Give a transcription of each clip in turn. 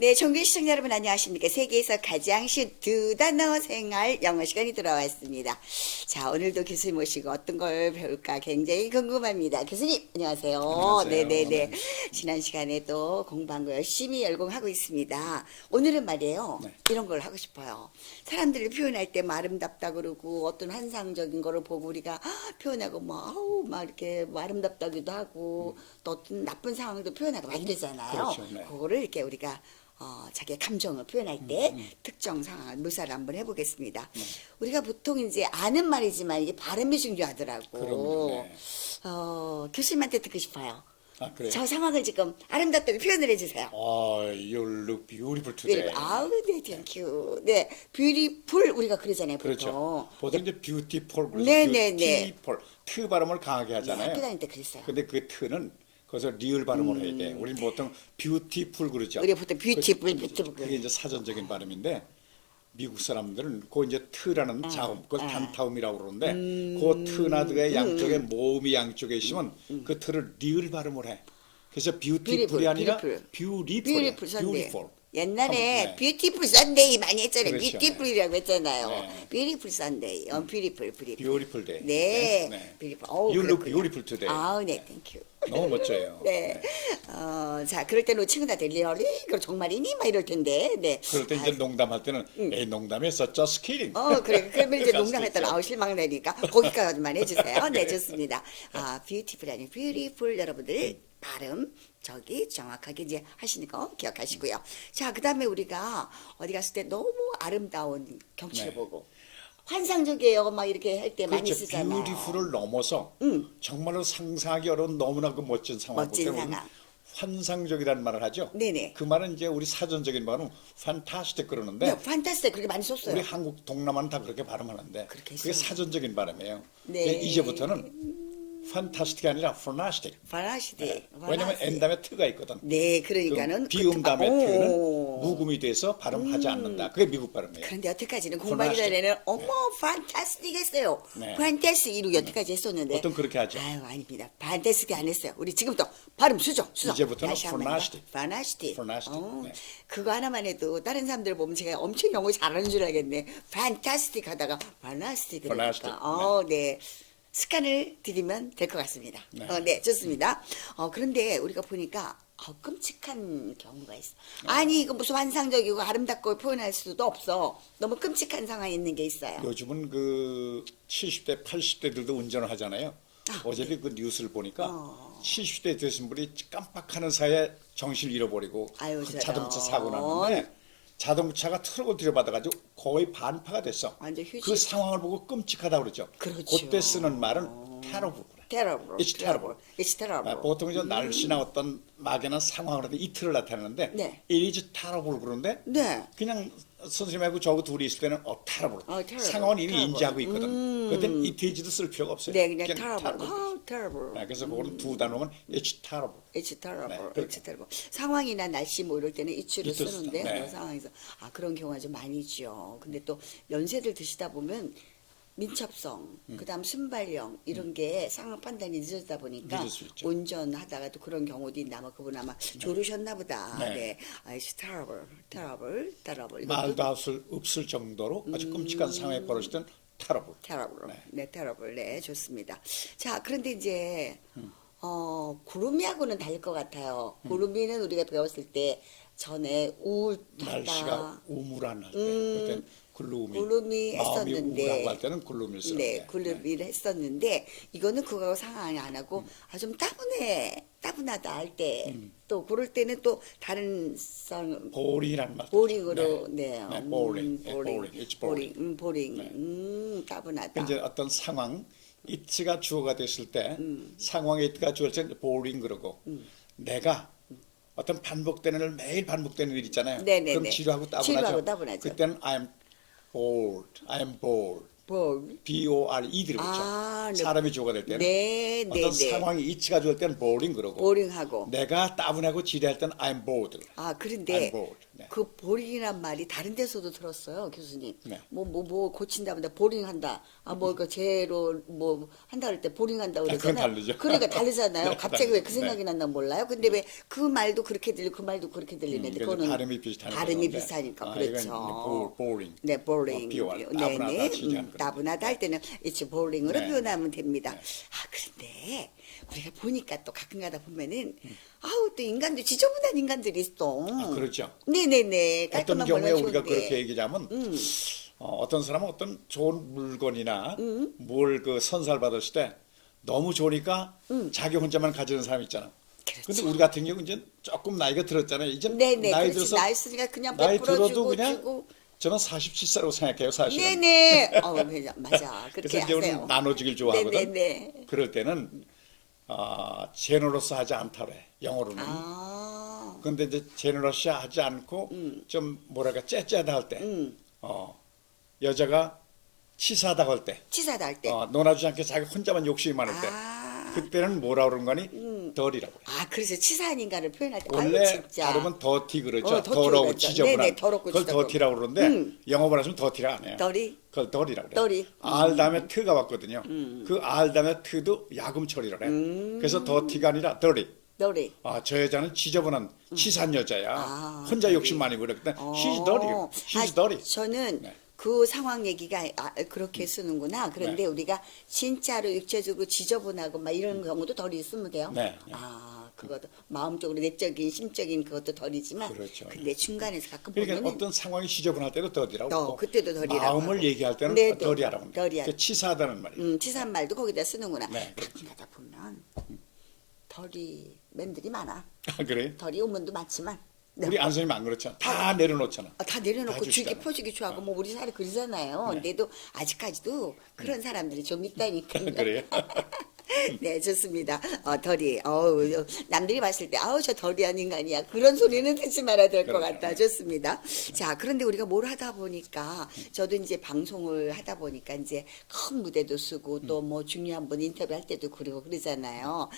네, 청취자 시청자 여러분 안녕하십니까? 세계에서 가장 쉬운 두 단어 생활 영어 시간이 돌아왔습니다. 자, 오늘도 교수님 모시고 어떤 걸 배울까 굉장히 궁금합니다. 교수님 안녕하세요. 안녕하세요. 네네네. 네. 지난 시간에 또 공부한 거 열심히 열공하고 있습니다. 오늘은 말이에요. 네. 이런 걸 하고 싶어요. 사람들을 표현할 때 아름답다 그러고 어떤 환상적인 거를 보고 우리가 표현하고 뭐 아우 막 이렇게 뭐 아름답다기도 하고 또 어떤 나쁜 상황도 표현하고 막 이러잖아요. 그렇죠. 네. 그거를 이렇게 우리가 자기의 감정을 표현할 때 특정 상황을 묘사를 한번 해보겠습니다. 우리가 보통 이제 아는 말이지만 이게 발음이 중요하더라고. 그럼요. 네. 교수님한테 듣고 싶어요. 아, 그래요? 저 상황을 지금 아름답다고 표현을 해주세요. You look beautiful today. 아우, 네, 땡큐. 네, 뷰티풀 우리가 그러잖아요, 보통. 그렇죠. 보통 이제 beautiful 그러죠. 네네네. beautiful. 트 발음을 강하게 하잖아요. 학교 다닐 때 그랬어요. 근데 그 트는 거기서 리을 발음을 해야 돼. 우리 보통 beautiful 그러죠. 우리가 보통 뷰티풀, 그게 뷰티풀. 이제 사전적인 발음인데 미국 사람들은 그 이제 트라는 자음, 그걸 단타음이라고 그러는데 그 트나드의 양쪽에 모음이 양쪽에 있으면 그 트를 리을 발음을 해. 그래서 beautiful이 아니라 beautiful. beautiful. 옛날에 네. 뷰티풀 선데이 많이 했잖아요. 그렇죠. 뷰티풀이라고 했잖아요. 네. 뷰티풀 선데이. 뷰티풀, 뷰티풀. beautiful day. 네. 네. 뷰티풀. You look beautiful today. 아우, 네, 땡큐. 너무 멋져요. 네. 자, 그럴 때는 친구들한테 리얼리? 그럼 정말이니? 막 이럴 텐데. 네. 그럴 때 이제 농담할 때는 에이 농담했어 just kidding. 그래. 그러면 이제 그럴 농담했더니 수도 있죠. 아우 실망되니까 거기까지만 해주세요. 네, 좋습니다. 뷰티풀이 아니고 뷰티풀 여러분들 발음 저기 정확하게 이제 하시는 거 기억하시고요. 자, 그다음에 우리가 어디 갔을 때 너무 아름다운 경치를 네. 보고 환상적이에요. 막 이렇게 할 때 많이 그렇죠. 쓰잖아요. beautiful을 넘어서 정말로 상상하기 어려운 너무나 그 멋진 상황. 멋진 상황. 환상적이라는 말을 하죠. 네네. 그 말은 이제 우리 사전적인 말은 fantastic 그러는데 네, 판타스틱 그렇게 많이 썼어요. 우리 한국 동남아는 다 그렇게 발음하는데 그렇게 그게 써요. 사전적인 발음이에요. 네. 이제부터는 fantastic이 아니라 fantastic. 파라시디. 왜냐면 N 다음에 트가 있거든. 네, 그러니까는 비음 다음에 트는 오. 묵음이 돼서 발음하지 않는다. 그게 미국 발음이에요. 그런데 여태까지는 공부하기 전에는 어머 판타스틱 했어요. 네. 판타스틱 이러고 여태까지 했었는데 보통 그렇게 하죠. 아유 아닙니다. 판타스틱 안 했어요. 우리 지금부터 발음 수정. 이제부터는 다시 한번 fantastic. 해봐. fantastic. fantastic. 네. 그거 하나만 해도 다른 사람들 보면 제가 엄청 영어 잘하는 줄 알겠네. fantastic 하다가 fantastic fantastic. 그러니까 네. 습관을 들이면 될 것 같습니다. 네. 네, 좋습니다. 그런데 우리가 보니까 끔찍한 경우가 있어. 아니, 이거 무슨 환상적이고 아름답고 표현할 수도 없어. 너무 끔찍한 상황이 있는 게 있어요. 요즘은 그 70대, 80대들도 운전을 하잖아요. 어제도 그 뉴스를 보니까 70대 되신 분이 깜빡하는 사이에 정신을 잃어버리고 아유, 그 저런. 자동차 사고 났는데 자동차가 트럭을 들여받아가지고 거의 반파가 됐어. 완전 휴지. 그 상황을 보고 끔찍하다 그러죠. 그렇죠. 그때 쓰는 말은 terrible. terrible. It's terrible. It's terrible. 보통 이제 날씨나 어떤 막연한 상황을 하는데 이틀을 나타내는데 네. it is terrible 그러는데 네. 그냥 선생님하고 저하고 둘이 있을 때는 terrible. terrible. 상황은 이미 terrible. 인지하고 있거든. 그때 it is도 쓸 필요가 없어요. 네, 그냥 terrible. terrible. 그래서 그거는 두 단어면 it's terrible. It's terrible. 네, It's terrible. 상황이나 날씨 뭐 이럴 때는 it를 it를 쓰는데 쓰죠. 네. 그런 상황에서 그런 경우가 좀 많이 있죠. 근데 또 연세들 드시다 보면 민첩성, 그다음 순발력 이런 게 상황 판단이 늦어지다 보니까 늦을 수 있죠. 운전하다가 또 그런 경우도 있나 아마 그분 아마 졸으셨나 보다. 네. 네. It's terrible, terrible, terrible. 말도 없을 정도로 아주 끔찍한 상황에 벌어질 땐 terrible. terrible. 네, terrible. 네, 좋습니다. 자, 그런데 이제 구름이하고는 다를 것 같아요. 구름이는 우리가 배웠을 때 전에 우울하다. 날씨가 우물안 할 때, 그때 글루미, 글루미 마음이 했었는데. 우울하고 할 때는 글루미를 쓰는데. 네, 굴르비를 했었는데 이거는 그거 상황이 안 하고 좀 따분하다 할 때 또 그럴 때는 또 다른 보링이라는 말. 보링으로 네, boring. 네, boring. It's boring. 보링, 따분하다. 이제 어떤 상황, it가 주어가 됐을 때 상황에 it가 주어질 때 boring 그러고 내가 어떤 반복되는 일 매일 반복되는 일 있잖아요. 네네네. 그럼 지루하고 지루하고 따분하죠. 그때는 I'm bored. 볼. B-O-R-E 들어보죠. 네. 사람이 주어가 될 때는 네, 네, 어떤 네. 상황이 it가 주어질 때는 boring 그러고 보링하고. 내가 따분하고 지루할 때는 I'm bored. 그런데 I'm bored. 네. 그 보링이란 말이 다른 데서도 들었어요, 교수님. 네. 뭐 고친다는데 보링한다. 뭐 그 제로 뭐 한다 그럴 때 보링한다 그건 그러잖아요. 다르죠. 그러니까 다르잖아요. 네, 갑자기 왜 그 다르죠. 생각이 났나 몰라요. 근데 왜 그 말도 그렇게 들리고 그 말도 그렇게 들리는데 그러니까 그거는 발음이 비슷하니까. 발음이 그런데, 비슷하니까 이건 그렇죠. boring. 네, boring. 비워, 따분하다, 지지하는 따분하다 할 때는 it's boring으로 네. 표현하면 됩니다. 네. 아, 그런데 우리가 보니까 또 가끔 가다 보면은 아우 또 인간도 지저분한 인간들이 있어. 그렇죠. 네네네. 어떤 깔끔한 경우에 걸로 우리가 좋은데. 그렇게 얘기하자면 어떤 사람은 어떤 좋은 물건이나 뭘 그 선사를 받았을 때 너무 좋으니까 자기 혼자만 가지는 사람 있잖아. 그렇죠. 근데 우리 같은 경우 이제 조금 나이가 들었잖아요. 이제 네네. 나이 그렇지. 들어서 나이 쓰니까 그냥 나이 베풀어 들어도 주고 그냥 주고. 저는 47세라고 생각해요, 사실은. 네네. 맞아. 그렇게 그래서 이제 우리는 하세요. 나눠주길 좋아하거든. 네네네. 그럴 때는 제너러스 하지 않다래, 영어로는. 아. 근데 이제 제너러시 하지 않고 좀 뭐랄까 째째하다 할 때, 여자가 치사하다 할 때, 치사다 할 때. 논하지 않게 자기 혼자만 욕심이 많을 때, 아. 그때는 뭐라 그러는 거니? 덜이라고 해요. 아, 그래서 치사한 인간을 표현할 때 원래 아유, 진짜. 발음은 더티 그러죠. 더티 더러고 그러죠. 지저분한. 네네, 더럽고 그걸 지저분. 더티라고 그러는데 영어 발음은 더티라 안 해요. 덜이. 그걸 덜이라고 그래요. 덜이. 알 다음에 트가 왔거든요. 그 알 다음에 트도 야금처리라 그래. 그래서 더티가 아니라 덜이. 덜이. 저 여자는 지저분한 치사한 여자야. 아, 혼자 dirty. 욕심 많이 부렸거든. She's dirty. She's dirty. 저는 네. 그 상황 얘기가 그렇게 쓰는구나. 그런데 네. 우리가 진짜로 육체적으로 지저분하고 막 이런 경우도 덜이 쓰면 돼요. 네, 네. 아, 그것도 마음적으로 내적인 심적인 그것도 덜이지만 그렇죠. 근데 중간에서 가끔 그러니까 보면은 어떤 상황이 지저분할 때도 더디라고 더, 하고 그때도 더디라고 마음을 하고. 얘기할 때는 네, 더디하라고 합니다. 더디하다. 그러니까 치사하다는 말이에요. 치사한 말도 거기다 쓰는구나. 네, 가끔 가다 보면 덜이 맨들이 많아. 그래요? 덜이 우문도 많지만 네. 우리 안선님 안 그렇잖아. 다 내려놓잖아. 다 내려놓고 다 주기 주시잖아요. 퍼주기 좋아하고 뭐 우리 사례 그러잖아요. 네. 근데도 아직까지도 그런 사람들이 좀 있다니까요. 그래요? 네, 좋습니다. 덜이. 남들이 봤을 때, 저 덜이한 인간이야. 그런 소리는 듣지 말아야 될 것 그렇죠. 같다. 좋습니다. 자, 그런데 우리가 뭘 하다 보니까, 저도 이제 방송을 하다 보니까 이제 큰 무대도 쓰고 또 뭐 중요한 분 인터뷰할 때도 그러고 그러잖아요.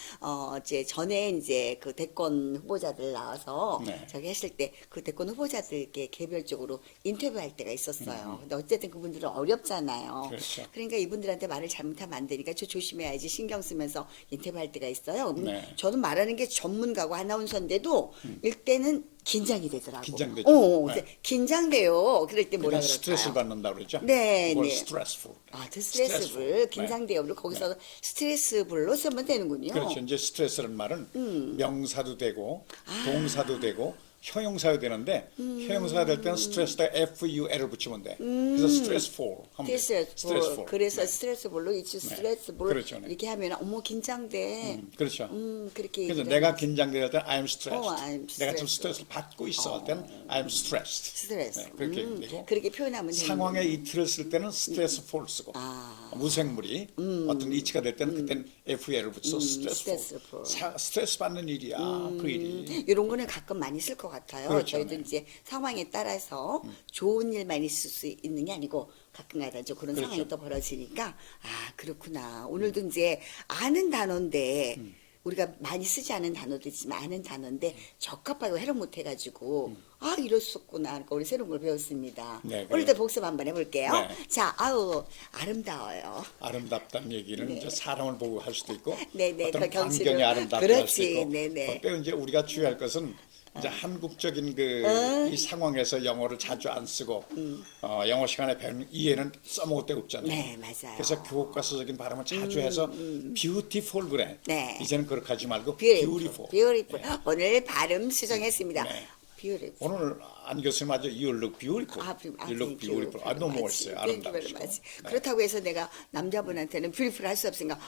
이제 전에 이제 그 대권 후보자들 나와서 네. 저기 했을 때 그 대권 후보자들께 개별적으로 인터뷰할 때가 있었어요. 근데 어쨌든 그분들은 어렵잖아요. 그렇죠. 그러니까 이분들한테 말을 잘못하면 안 되니까 저 조심해야지 신경 쓰면서 인터뷰할 때가 있어요. 네. 저는 말하는 게 전문가고 아나운서인데도 일때는 긴장이 되더라고. 긴장되죠. 네. 근데 긴장돼요. 그럴 때 뭐라 그냥 그럴까요? 스트레스를 받는다 그러죠. 네, 그걸 네. stressful. 스트레스불, 긴장돼요. 그리고 거기서 스트레스불로 쓰면 되는군요. 그렇죠. 이제 스트레스라는 말은 명사도 되고 동사도 되고 형용사도 되는데 형용사가 될 때는 스트레스에다 FUL을 붙이면 돼. 그래서 stressful 하면 돼. 스트레스불. 그래서 네. 스트레스불로 이치 스트레스불 그렇죠, 네. 이렇게 하면 어머 긴장돼. 그렇죠. 그렇게 그래서 얘기를 내가 하면 긴장될 때는 I'm stressed. I'm 내가 좀 stressed. 스트레스를 받고 있어 할 때는 I'm stressed. 스트레스. 네, 그렇게 되고 그렇게 표현하면 되는 상황의 이틀을 쓸 때는 stressful 쓰고 무생물이 어떤 이치가 될 때는 그때는 FL을 붙여서 stressful. 스트레스 받는 일이야. 그 일이. 이런 거는 가끔 많이 쓸 것 같아요. 그렇죠, 저희도 네. 이제 상황에 따라서 좋은 일만 있을 수 있는 게 아니고 가끔가다 좀 그런 그렇죠. 상황이 또 벌어지니까 그렇구나. 오늘도 이제 아는 단어인데 우리가 많이 쓰지 않은 단어들이지만 아는 단어인데 적합하고 해석 못 해가지고 이럴 수 없구나. 그러니까 우리 새로운 걸 배웠습니다. 네, 오늘도 복습 한번 해볼게요. 네. 자, 아름다워요. 아름답다는 얘기는 이제 사람을 보고 할 수도 있고 네네, 어떤 그 경치를. 광경이 아름답다 할 수도 그렇지, 있고 네네. 빼고 이제 우리가 주의할 것은 이제 한국적인 이 상황에서 영어를 자주 안 쓰고 영어 시간에 배우는 이해는 써먹을 데가 없잖아요. 네, 맞아요. 그래서 교과서적인 발음을 자주 해서 beautiful 그래. 네. 이제는 그렇게 하지 말고 beautiful. beautiful. 오늘 발음 수정했습니다. 네. beautiful. 오늘 안 교수님 아주 you look beautiful. You look thank you beautiful. very 너무 much. 멋있어요. Thank you very 아름다우시고. much. 네. 그렇다고 해서 내가 남자분한테는 beautiful 할 수 없으니까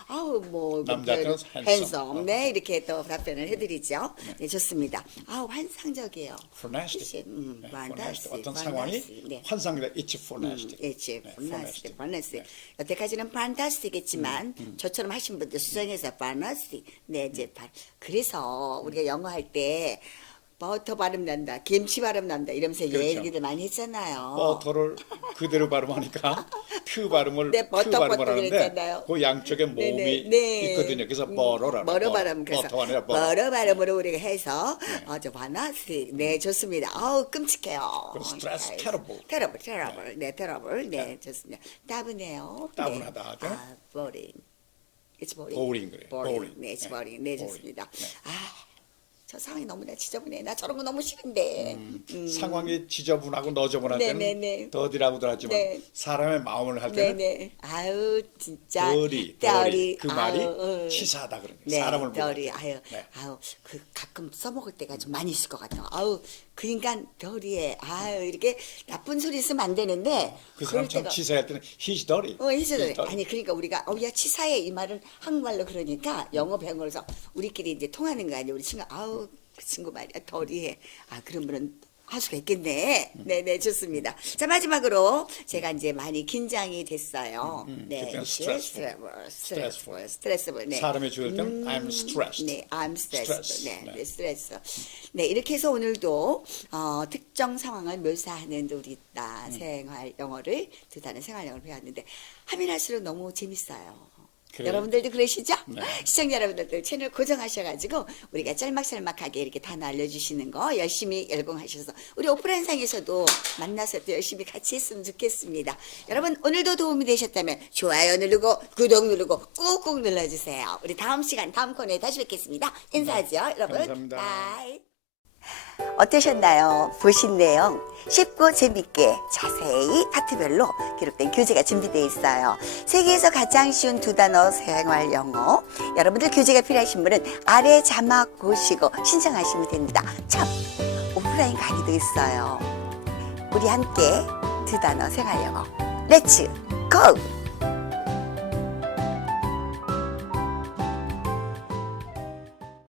남자한테는 handsome. 네, 이렇게 또 답변을 해드리죠. 네, 좋습니다. 환상적이에요. Fantastic. 네, fantastic. 어떤 상황이 네. 환상이다. It's fantastic. 그렇지, 네, fantastic, fantastic. fantastic. 여태까지는 fantastic했지만 저처럼 하신 분들 수정해서 fantastic. 네, 이제 그래서 우리가 영어 할 때 버터 발음 난다, 김치 발음 난다 이러면서 그렇죠. 얘기들 많이 했잖아요. 버터를 그대로 발음하니까 트 발음을 네, 트 버터 발음을 버터 하는데 그랬잖아요. 그 양쪽에 네, 모음이 네. 있거든요. 그래서 버러라. 버러 발음 그래서 버터 아니라 버러. 버러 발음으로 우리가 해서 저 바나스 네 좋습니다. 아우 끔찍해요. 그 스트레스 terrible. terrible 네 terrible 네 좋습니다. 따분해요. 따분하다 네. 하죠. 아 boring. It's boring. boring 그래요. boring. 네, it's 네. boring. 네 boring. 좋습니다. 저 상황이 너무나 지저분해. 나 저런 거 너무 싫은데. 상황이 지저분하고 너저분할 네, 때는 네, 네. 더디라고도 하지만 네. 사람의 마음을 할 때는 네네. 아유 진짜. 더리 더리. 그 말이 아우, 치사하다 그런 거예요. 네, 사람을 더리. 보는 아유, 네. 아유, 그 가끔 써먹을 때가 좀 많이 있을 것 같아요. 아우, 그 인간 더리에, 아유, 이렇게 나쁜 소리 쓰면 안 되는데. 그 사람 그럴 참 때가- 치사할 때는 he's dirty. 해줘도 He's dirty. 아니 그러니까 우리가 야 치사해 이 말은 한국말로 그러니까 영어 배운 거라서 우리끼리 이제 통하는 거 아니에요. 우리 친구 아우 그 친구 말이야 더리해. 아 그러면은 할 수가 있겠네. 네네 좋습니다. 자 마지막으로 제가 이제 많이 긴장이 됐어요. 네, 그때는 스트레스풀. 네. 사람이 죽을 때는 I'm stressed. 네, I'm stressed. Stress. 네, 네. 네, 스트레스. 네, 이렇게 해서 오늘도 특정 상황을 묘사하는 우리 생활 영어를 두 단어 생활 영어를 배웠는데 하면 할수록 너무 재밌어요. 그래요. 여러분들도 그러시죠? 네. 시청자 여러분들도 채널 고정하셔가지고 우리가 짤막짤막하게 이렇게 단어 알려주시는 거 열심히 열공하셔서 우리 오프라인 상에서도 만나서 또 열심히 같이 했으면 좋겠습니다. 여러분 오늘도 도움이 되셨다면 좋아요 누르고 구독 누르고 꾹꾹 눌러주세요. 우리 다음 시간 다음 코너에 다시 뵙겠습니다. 인사하죠 여러분. 감사합니다. 바이. 어떠셨나요? 보신 내용 쉽고 재밌게 자세히 파트별로 기록된 교재가 준비되어 있어요. 세계에서 가장 쉬운 두 단어 생활 영어. 여러분들 교재가 필요하신 분은 아래 자막 보시고 신청하시면 됩니다. 참 오프라인 강의도 있어요. 우리 함께 두 단어 생활 영어 렛츠 고!